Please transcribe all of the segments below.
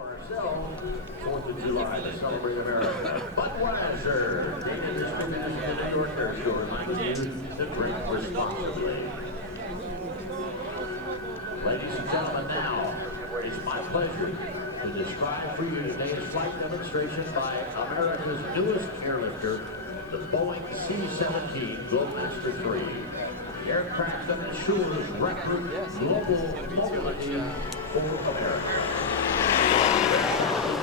Ourselves, 4th of July to celebrate America. Budweiser, dated distributed in the New York Airshow, reminding you to drink responsibly. Ladies and gentlemen, now it's my pleasure to describe for you today's flight demonstration by America's newest airlifter, the Boeing C-17 Globemaster III. The aircraft that ensures record global mobility for America.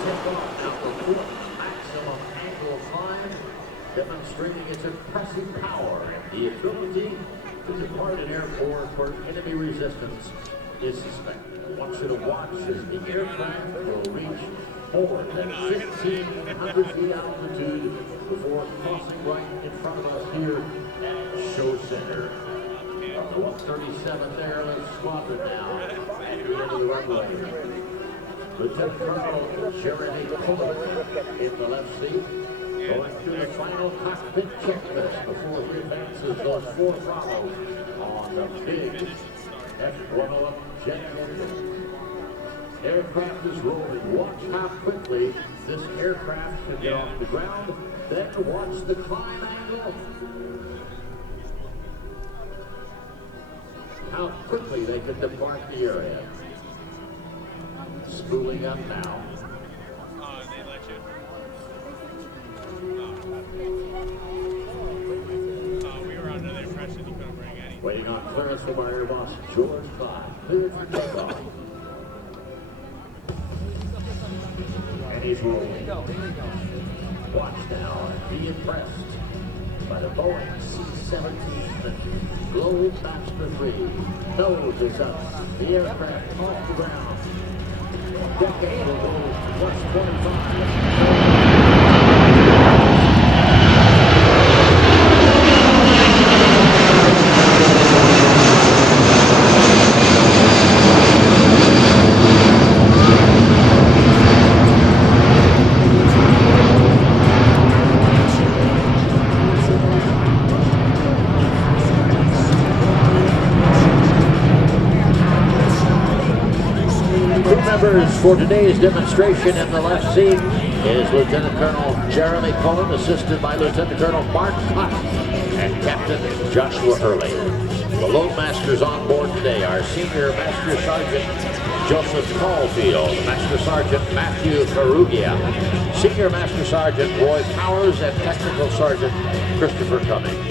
Take off now for 4th maximum angle climb, demonstrating its impressive power and the ability to depart an airport where enemy resistance is suspected. I want you to watch as the aircraft will reach more than 1,500 feet altitude before crossing right in front of us here at Show Center. The 137th Airlift Squadron now at the end of the runway. Lieutenant Colonel Jeremy Pullen in the left seat, going through the final cockpit checklist before he advances those 4 throttles on the big F-101 jet engine. Aircraft is rolling. Watch how quickly this aircraft can get off the ground, then watch the climb angle. How quickly they can depart the area. Spooling up now. Oh, they let you? Oh, we were under the impression you couldn't bring any. Waiting on clearance from our air boss, George Clyde. Cleared for takeoff. And he's rolling. Watch now and be impressed by the Boeing C-17 Globemaster III. Nose is up. The aircraft off the ground. Decade will go plus 25. For today's demonstration in the left seat is Lieutenant Colonel Jeremy Pullen, assisted by Lieutenant Colonel Mark Hutt and Captain Joshua Hurley. The loadmasters on board today are Senior Master Sergeant Joseph Caulfield, Master Sergeant Matthew Perugia, Senior Master Sergeant Roy Powers, and Technical Sergeant Christopher Cummings.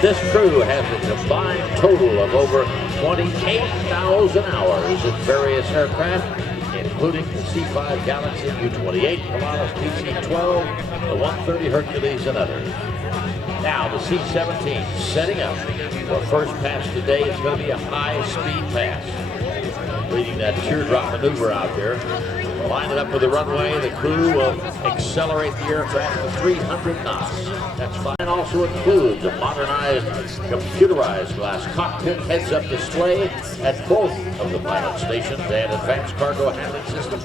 This crew has a combined total of over 28,000 hours in various aircraft, including the C-5 Galaxy, U-28, Pilatus PC-12, the 130 Hercules, and others. Now the C-17 setting up for first pass today. It's going to be a high-speed pass, leading that teardrop maneuver out there. We'll line it up with the runway. The crew will accelerate the aircraft to 300 knots. That's fine. And also includes a modernized computerized glass cockpit heads-up display at both of the pilot stations and advanced cargo handling system,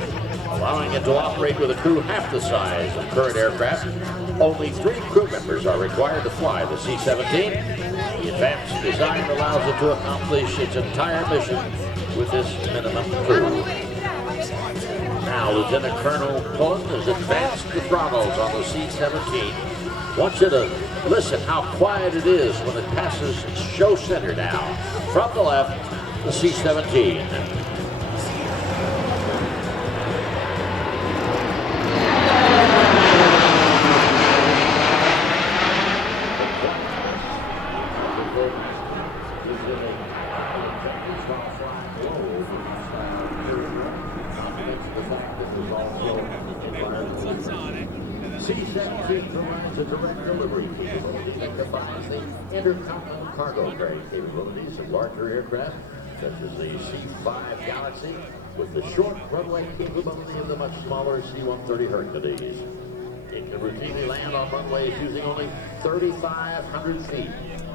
allowing it to operate with a crew half the size of current aircraft. Only 3 crew members are required to fly the C-17. The advanced design allows it to accomplish its entire mission with this minimum crew. Now, Lieutenant Colonel Pullen has advanced the throttles on the C-17. I want you to listen how quiet it is when it passes Show Center now. From the left, the C-17. C-17 provides a direct delivery capability that combines the intercontinental cargo carrying capabilities of larger aircraft, such as the C-5 Galaxy, with the short runway capability of the much smaller C-130 Hercules. It can routinely land on runways using only 3,500 feet.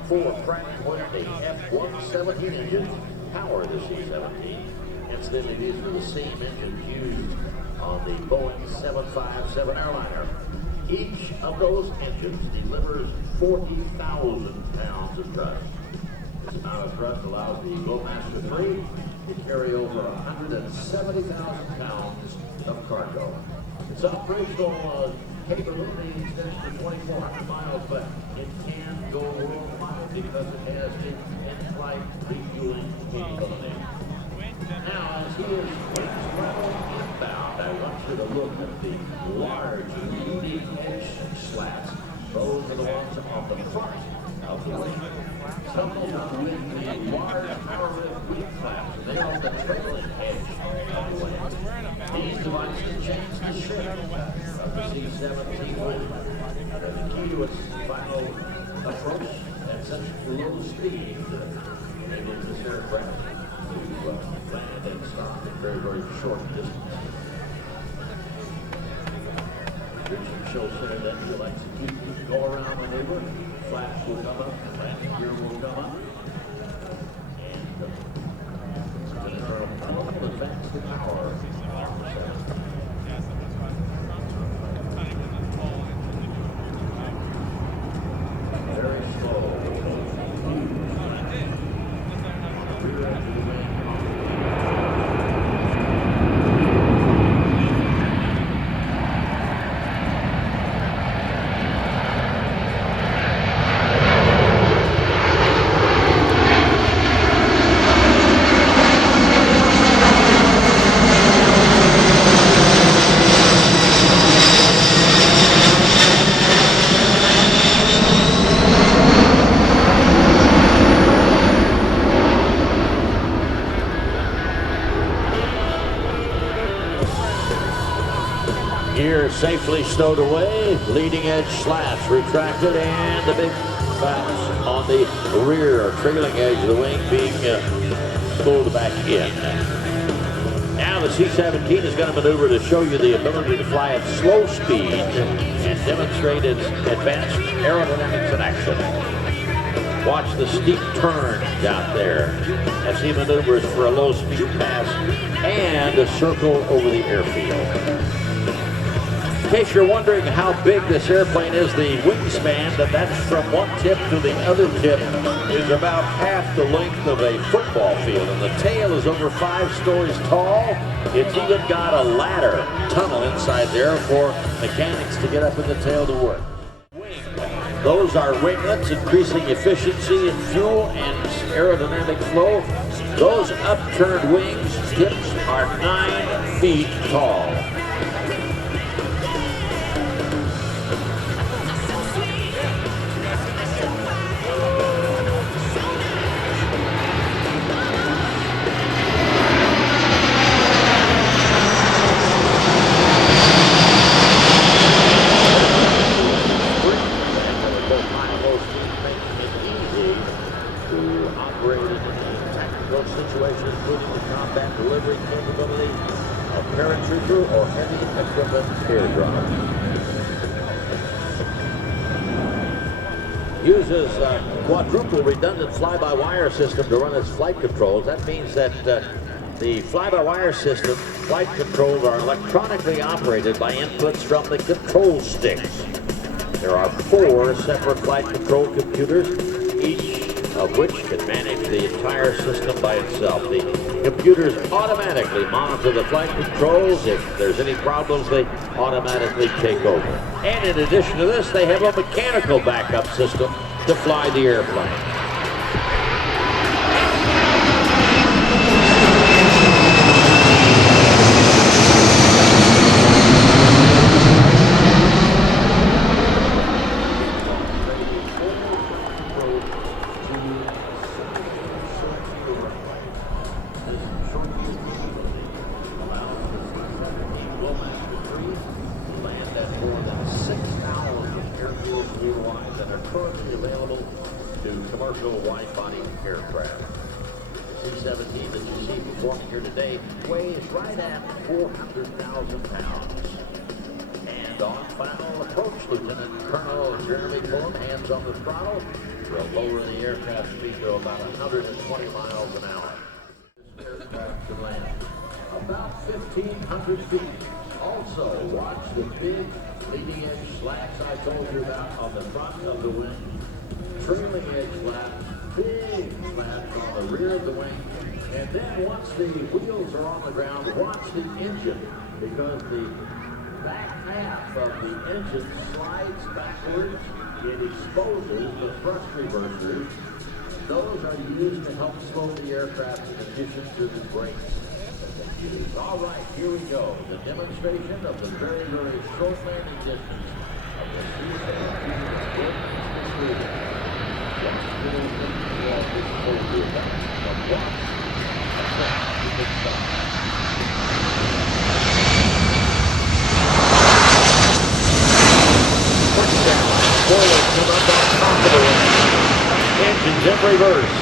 4 Pratt & Whitney F-117 engines power the C-17. Incidentally, these are the same engines used on the Boeing 757 airliner. Each of those engines delivers 40,000 pounds of thrust. This amount of thrust allows the Globemaster III carry over 170,000 pounds of cargo. Its operational capability extends to 2,400 miles, but it can go worldwide because it has the in-flight refueling capability. Now, as he is traveling inbound, I want you to look at the large leading edge slats. Those are the ones on the front of the wing. Coupled with the large power wing flaps, they're on the trailing edge of the wing. These devices change the shape of the C-17 wing. The key to its final approach at such low speed enables this aircraft to land and stop in very, very short distance. Richard shows there that he likes to keep go around maneuver. Flaps will come up, landing gear will come up. And the advance the power. Very slow. Gear safely stowed away, leading edge slats retracted, and the big flaps on the rear trailing edge of the wing being pulled back in. Now the C-17 is going to maneuver to show you the ability to fly at slow speed and demonstrate its advanced aerodynamics in action. Watch the steep turns out there as he maneuvers for a low speed pass and a circle over the airfield. In case you're wondering how big this airplane is, the wingspan, that's from one tip to the other tip, is about half the length of a football field. And the tail is over 5 stories tall. It's even got a ladder tunnel inside there for mechanics to get up in the tail to work. Those are winglets, increasing efficiency in fuel and aerodynamic flow. Those upturned wings tips are 9 feet tall. Situations, including the combat delivery capability of paratrooper or heavy equipment airdrop. Uses a quadruple redundant fly-by-wire system to run its flight controls. That means that the fly-by-wire system flight controls are electronically operated by inputs from the control sticks. There are 4 separate flight control computers, each of which can manage the entire system by itself. The computers automatically monitor the flight controls. If there's any problems, they automatically take over. And in addition to this, they have a mechanical backup system to fly the airplane. Currently available to commercial wide-body aircraft. The C-17 that you see performing here today weighs right at 400,000 pounds. And on final approach, Lieutenant Colonel Jeremy Pullen, hands on the throttle, will lower the aircraft speed to about 120 miles an hour. This aircraft should land about 1,500 feet. Also, watch the big leading edge slats I told you about on the front of the wing. Trailing edge flaps, big flaps on the rear of the wing, And then once the wheels are on the ground, watch the engine, because the back half of the engine slides backwards. It exposes the thrust reversers. Those are used to help slow the aircraft in addition to the brakes. All right, here we go. The demonstration of the very, very short landing distance of the C-17 Globemaster III. Forward, come up on top of the ring. Engines in reverse.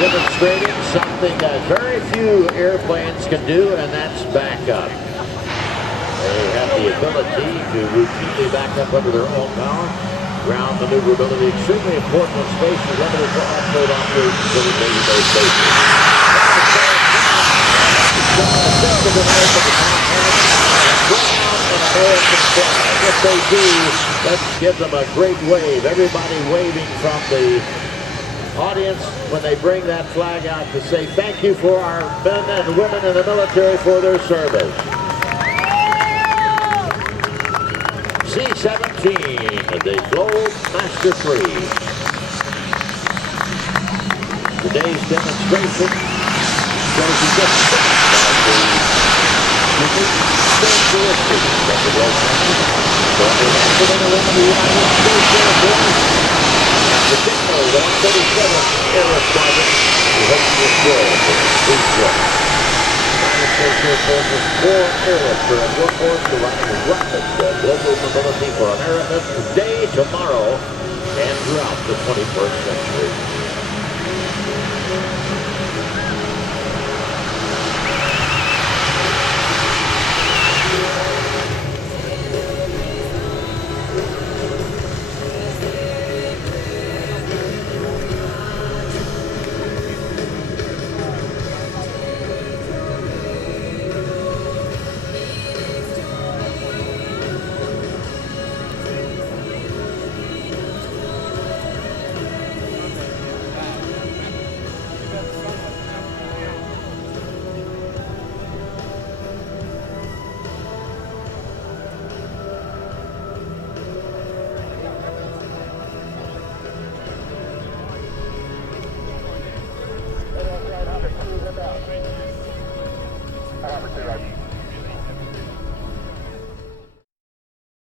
Demonstrating something that very few airplanes can do, and that's back up. They have the ability to routinely back up under their own power. Ground maneuverability extremely important when space is limited for off-road operations on a day-to-day basis. If they do, let's give them a great wave. Everybody waving from the audience when they bring that flag out to say thank you for our men and women in the military for their service. C-17, the Globemaster III. Today's demonstration shows you just some of the unique characteristics of the Globemaster. From the accident around the United States Air Force, the signal, the 137th Airlift Squadron, we hope you enjoy it. Please join us. United States Air Force's 4 airlifts are at workhorse providing rapid global mobility for America today, tomorrow, and throughout the 21st century.